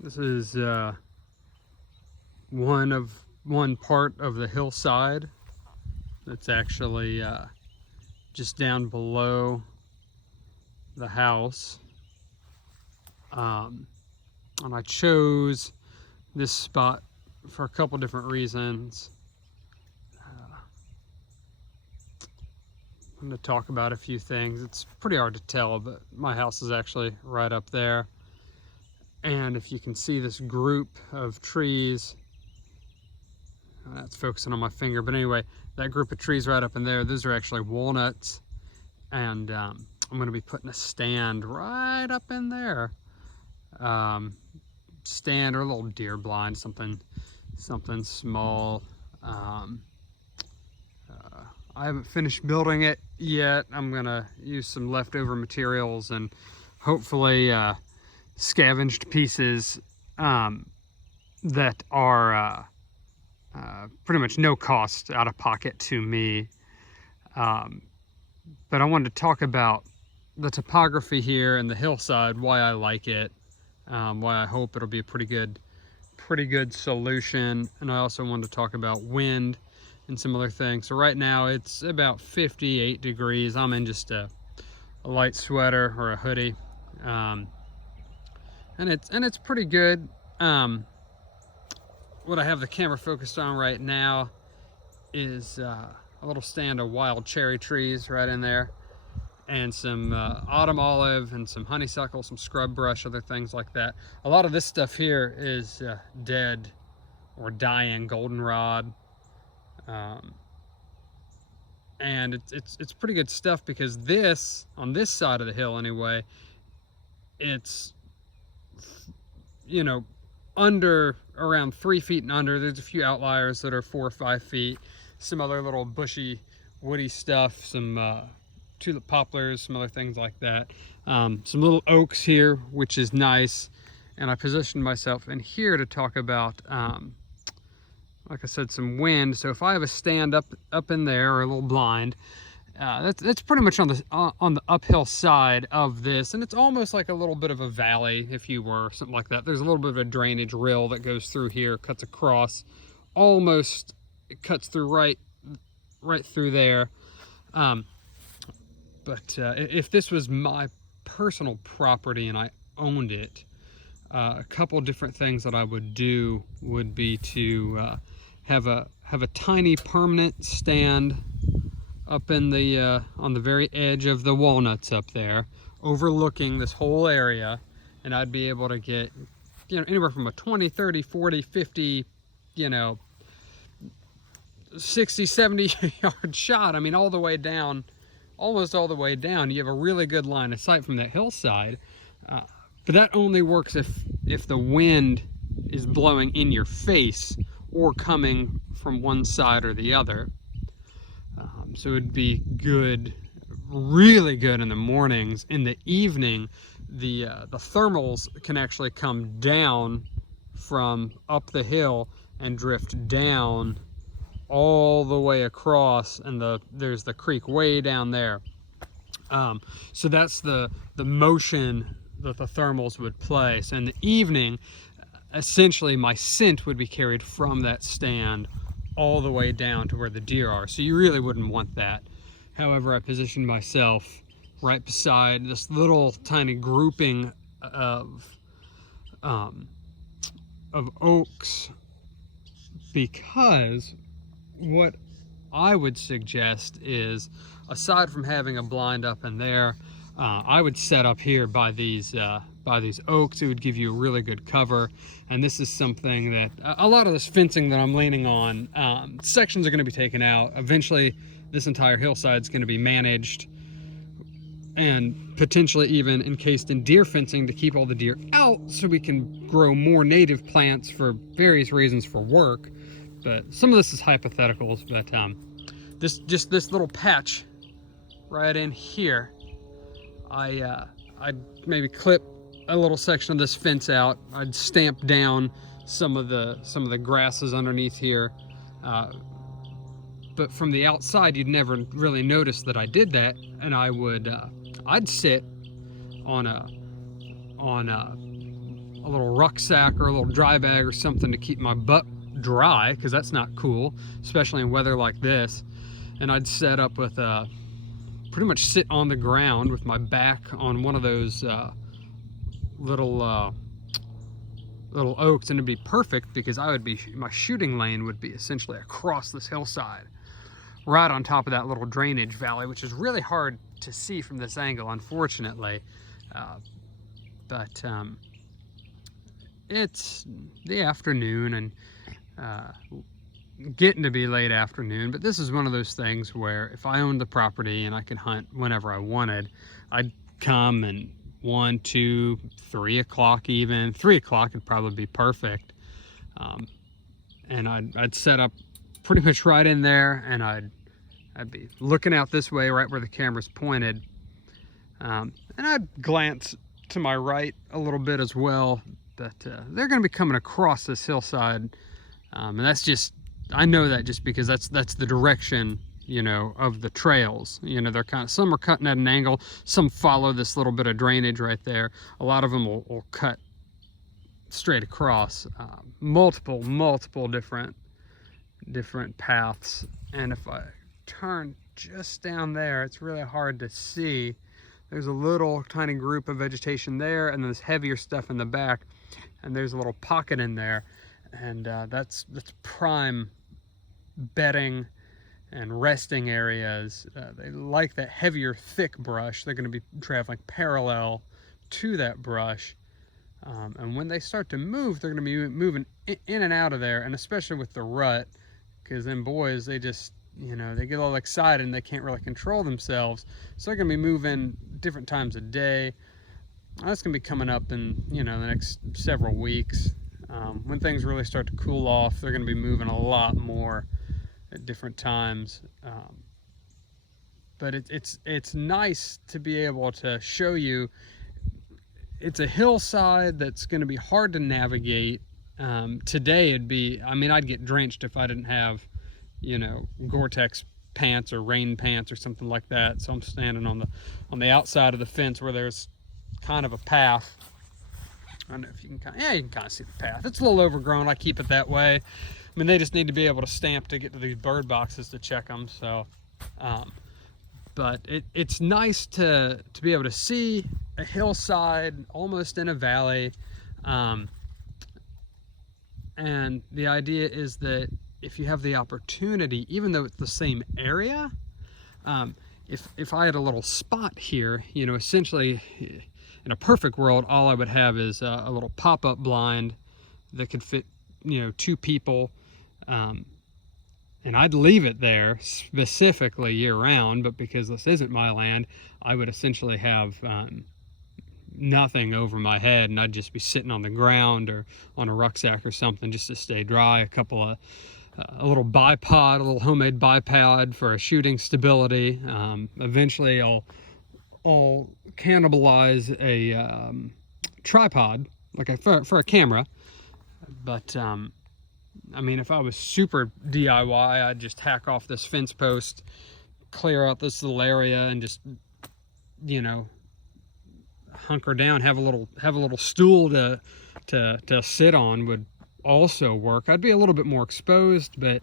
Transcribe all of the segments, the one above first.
This is one part of the hillside that's actually just down below the house. And I chose this spot for a couple different reasons. I'm going to talk about a few things. It's pretty hard to tell, but my house is actually right up there. And if you can see this group of trees, that's focusing on my finger, but anyway, that group of trees right up in there, those are actually walnuts. And I'm going to be putting a stand right up in there. Stand or a little deer blind, something small. I haven't finished building it yet. I'm gonna use some leftover materials and hopefully scavenged pieces that are pretty much no cost out of pocket to me. But I wanted to talk about the topography here and the hillside, why I like it, why I hope it'll be a pretty good solution. And I also wanted to talk about wind and some other things. So right now it's about 58 degrees. I'm in just a light sweater or a hoodie, and it's pretty good. What I have the camera focused on right now is a little stand of wild cherry trees right in there, and some autumn olive and some honeysuckle, some scrub brush, other things like that. A lot of this stuff here is dead or dying goldenrod. And it's pretty good stuff, because this, on this side of the hill anyway, it's, you know, under around 3 feet and under. There's a few outliers that are 4 or 5 feet, some other little bushy woody stuff, some tulip poplars, some other things like that, some little oaks here, which is nice. And I positioned myself in here to talk about like I said, some wind. So if I have a stand up in there, or a little blind, that's pretty much on the uphill side of this, and it's almost like a little bit of a valley, if you were, something like that. There's a little bit of a drainage rill that goes through here, cuts across, almost, it cuts through right through there. But if this was my personal property and I owned it, a couple different things that I would do would be to have a tiny permanent stand up in the on the very edge of the walnuts up there, overlooking this whole area, and I'd be able to get, you know, anywhere from a 20, 30, 40, 50, you know, 60, 70 yard shot. I mean, all the way down, almost all the way down. You have a really good line of sight from that hillside. But that only works if the wind is blowing in your face or coming from one side or the other. So it'd be good, really good in the mornings. In the evening, the thermals can actually come down from up the hill and drift down all the way across, and there's the creek way down there. So that's the motion that the thermals would play. So in the evening, essentially my scent would be carried from that stand all the way down to where the deer are. So you really wouldn't want that. However, I positioned myself right beside this little tiny grouping of oaks, because what I would suggest is, aside from having a blind up in there, I would set up here by these oaks. It would give you a really good cover. And this is something that a lot of this fencing that I'm leaning on, sections are going to be taken out. Eventually, this entire hillside is going to be managed and potentially even encased in deer fencing to keep all the deer out, so we can grow more native plants for various reasons, for work. But some of this is hypotheticals. But this little patch right in here, I'd maybe clip a little section of this fence out. I'd stamp down some of the grasses underneath here. But from the outside, you'd never really notice that I did that. And I'd sit on a little rucksack or a little dry bag or something to keep my butt dry, because that's not cool, especially in weather like this. And I'd set up with pretty much sit on the ground with my back on one of those little oaks, and it'd be perfect because my shooting lane would be essentially across this hillside, right on top of that little drainage valley, which is really hard to see from this angle, unfortunately. But it's the afternoon and getting to be late afternoon, but this is one of those things where if I owned the property and I could hunt whenever I wanted, I'd come and 1, 2, 3 o'clock even. 3 o'clock would probably be perfect. And I'd set up pretty much right in there, and I'd be looking out this way right where the camera's pointed. And I'd glance to my right a little bit as well, but they're going to be coming across this hillside. And that's just, I know that just because that's the direction, you know, of the trails. You know, they're kind of, some are cutting at an angle, some follow this little bit of drainage right there. A lot of them will cut straight across, multiple different paths. And if I turn just down there, it's really hard to see. There's a little tiny group of vegetation there, and then this heavier stuff in the back, and there's a little pocket in there, and that's prime bedding and resting areas. They like that heavier, thick brush. They're going to be traveling parallel to that brush, and when they start to move, they're going to be moving in and out of there, and especially with the rut, because then boys, they just, you know, they get all excited and they can't really control themselves. So they're going to be moving different times of day. That's going to be coming up in, you know, the next several weeks. When things really start to cool off, they're going to be moving a lot more at different times. But it's nice to be able to show you. It's a hillside that's going to be hard to navigate. Today it'd be, I mean, I'd get drenched if I didn't have, you know, Gore-Tex pants or rain pants or something like that. So I'm standing on the outside of the fence where there's kind of a path. I don't know if you can you can kind of see the path. It's a little overgrown. I keep it that way. I mean, they just need to be able to stamp to get to these bird boxes to check them. So, but it's nice to be able to see a hillside almost in a valley. And the idea is that if you have the opportunity, even though it's the same area, if I had a little spot here, you know, essentially in a perfect world, all I would have is a little pop-up blind that could fit, you know, 2 people. And I'd leave it there specifically year-round, but because this isn't my land, I would essentially have nothing over my head, and I'd just be sitting on the ground or on a rucksack or something just to stay dry. A little bipod, a little homemade bipod for a shooting stability. Eventually I'll cannibalize a tripod, like for a camera. But I mean, if I was super DIY, I'd just hack off this fence post, clear out this little area, and just, you know, hunker down, have a little stool to sit on would also work. I'd be a little bit more exposed, but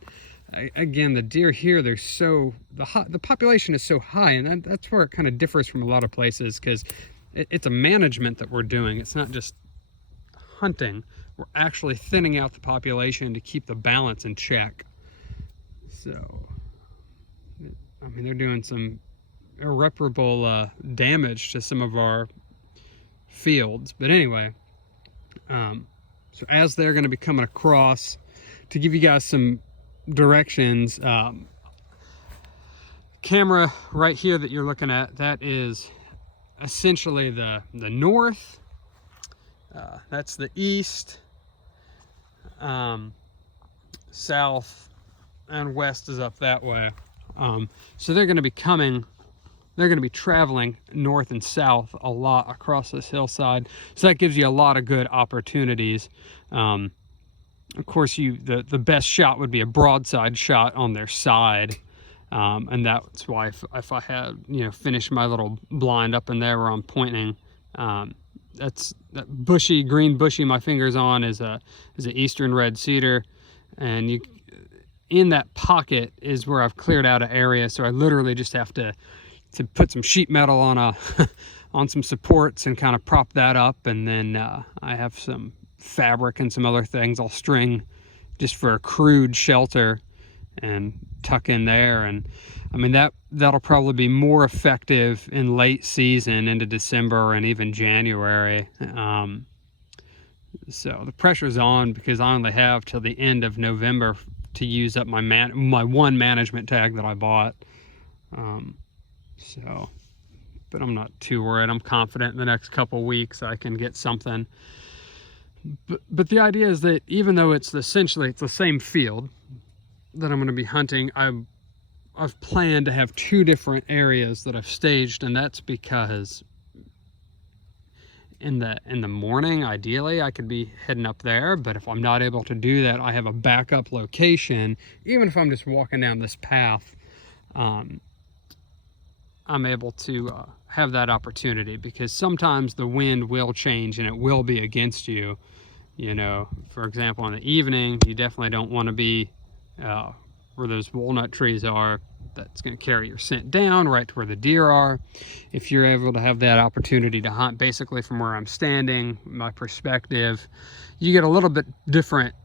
again, the deer here, they're so, the population is so high, and that's where it kind of differs from a lot of places, because it's a management that we're doing. It's not just hunting. We're actually thinning out the population to keep the balance in check. So, I mean, they're doing some irreparable damage to some of our fields. But anyway, so as they're going to be coming across, to give you guys some directions, camera right here that you're looking at, that is essentially the north. That's the east. South and west is up that way. So they're going to be traveling north and south a lot across this hillside. So that gives you a lot of good opportunities. Of course, the best shot would be a broadside shot on their side. And that's why if I had, you know, finished my little blind up in there where I'm pointing, that's that bushy, green bushy my finger's on is an eastern red cedar, and in that pocket is where I've cleared out an area, so I literally just have to put some sheet metal on on some supports and kind of prop that up, and then I have some fabric and some other things I'll string just for a crude shelter and tuck in there. And I mean, that'll probably be more effective in late season into December and even January. So the pressure's on because I only have till the end of November to use up my one management tag that I bought. But I'm not too worried. I'm confident in the next couple weeks I can get something. But the idea is that even though it's essentially the same field that I'm going to be hunting, I've planned to have two different areas that I've staged, and that's because in the morning, ideally, I could be heading up there, but if I'm not able to do that, I have a backup location. Even if I'm just walking down this path, I'm able to have that opportunity, because sometimes the wind will change and it will be against you. You know, for example, in the evening, you definitely don't want to be where those walnut trees are. That's going to carry your scent down right to where the deer are. If you're able to have that opportunity to hunt basically from where I'm standing, my perspective, you get a little bit different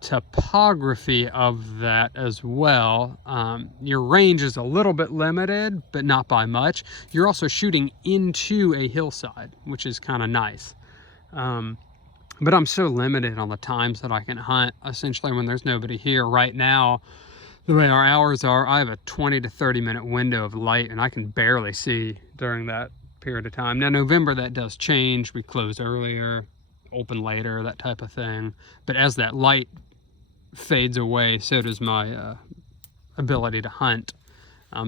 topography of that as well. Your range is a little bit limited, but not by much. You're also shooting into a hillside, which is kind of nice. But I'm so limited on the times that I can hunt, essentially when there's nobody here. Right now, the way our hours are, I have a 20 to 30 minute window of light, and I can barely see during that period of time. Now, November, that does change. We close earlier, open later, that type of thing. But as that light fades away, so does my ability to hunt.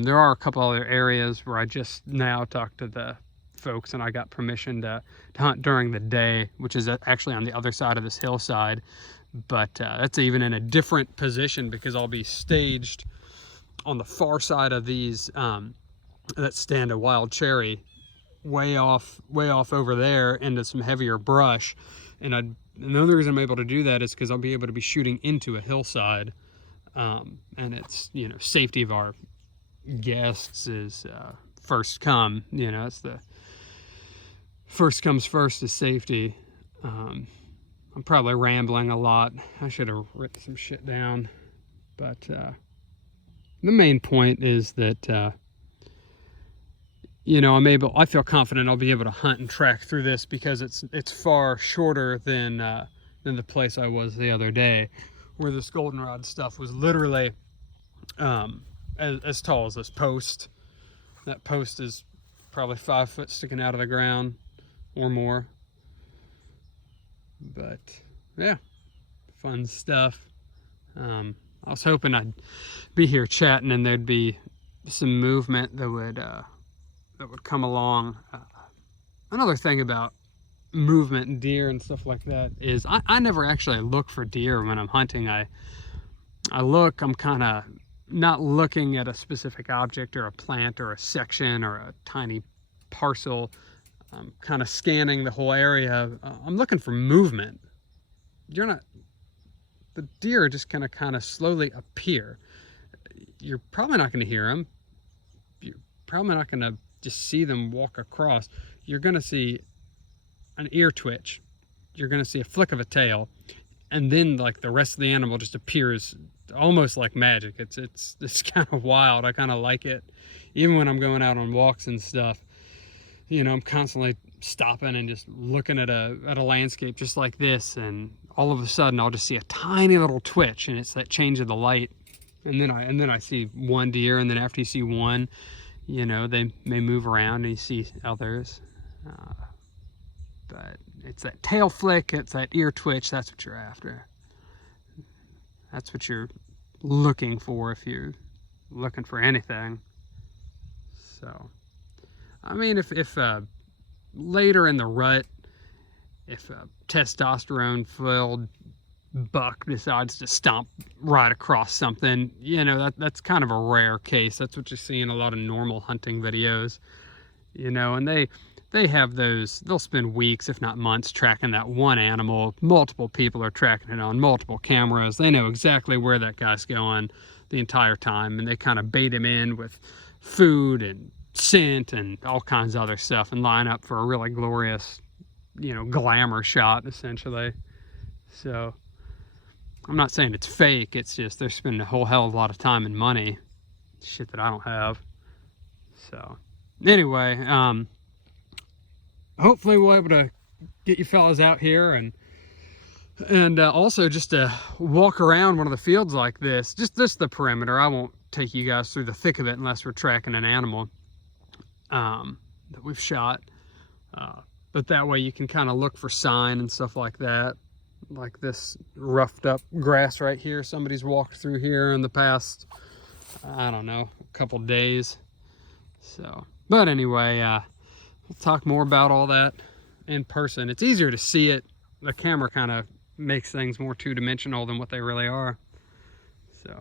There are a couple other areas where I just now talked to the folks and I got permission to hunt during the day, which is actually on the other side of this hillside. But that's even in a different position, because I'll be staged on the far side of these that stand of wild cherry, way off over there into some heavier brush. And the only reason I'm able to do that is because I'll be able to be shooting into a hillside, and it's, you know, safety of our guests is first come. You know, it's the first comes first is safety. I'm probably rambling a lot. I should have written some shit down. But the main point is that, you know, I feel confident I'll be able to hunt and track through this, because it's far shorter than the place I was the other day, where this goldenrod stuff was literally as tall as this post. That post is probably 5 foot sticking out of the ground or more. But yeah, fun stuff. I was hoping I'd be here chatting and there'd be some movement that would come along. Another thing about movement and deer and stuff like that is I never actually look for deer when I'm hunting. I'm kind of not looking at a specific object or a plant or a section or a tiny parcel. I'm kind of scanning the whole area. I'm looking for movement. The deer are just going to kind of slowly appear. You're probably not going to hear them. You're probably not going to just see them walk across. You're going to see an ear twitch. You're going to see a flick of a tail. And then, like, the rest of the animal just appears almost like magic. It's kind of wild. I kind of like it. Even when I'm going out on walks and stuff, you know, I'm constantly stopping and just looking at a landscape just like this, and all of a sudden I'll just see a tiny little twitch, and it's that change of the light, and then I see one deer, and then after you see one, you know, they may move around and you see others. But it's that tail flick, it's that ear twitch. That's what you're after. That's what you're looking for if you're looking for anything. So, I mean, if later in the rut, if a testosterone-filled buck decides to stomp right across something, you know, that's kind of a rare case. That's what you see in a lot of normal hunting videos, you know, and they have those, they'll spend weeks, if not months, tracking that one animal. Multiple people are tracking it on multiple cameras. They know exactly where that guy's going the entire time, and they kind of bait him in with food and scent and all kinds of other stuff and line up for a really glorious, you know, glamour shot, essentially. So I'm not saying it's fake, it's just they're spending a whole hell of a lot of time and money, shit that I don't have. So anyway, hopefully we'll be able to get you fellas out here and also just to walk around one of the fields like this, just the perimeter. I won't take you guys through the thick of it unless we're tracking an animal that we've shot, but that way you can kind of look for sign and stuff like that, like this roughed up grass right here. Somebody's walked through here in the past, I don't know, a couple days. So, but anyway, we'll talk more about all that in person. It's easier to see it. The camera kind of makes things more two-dimensional than what they really are. So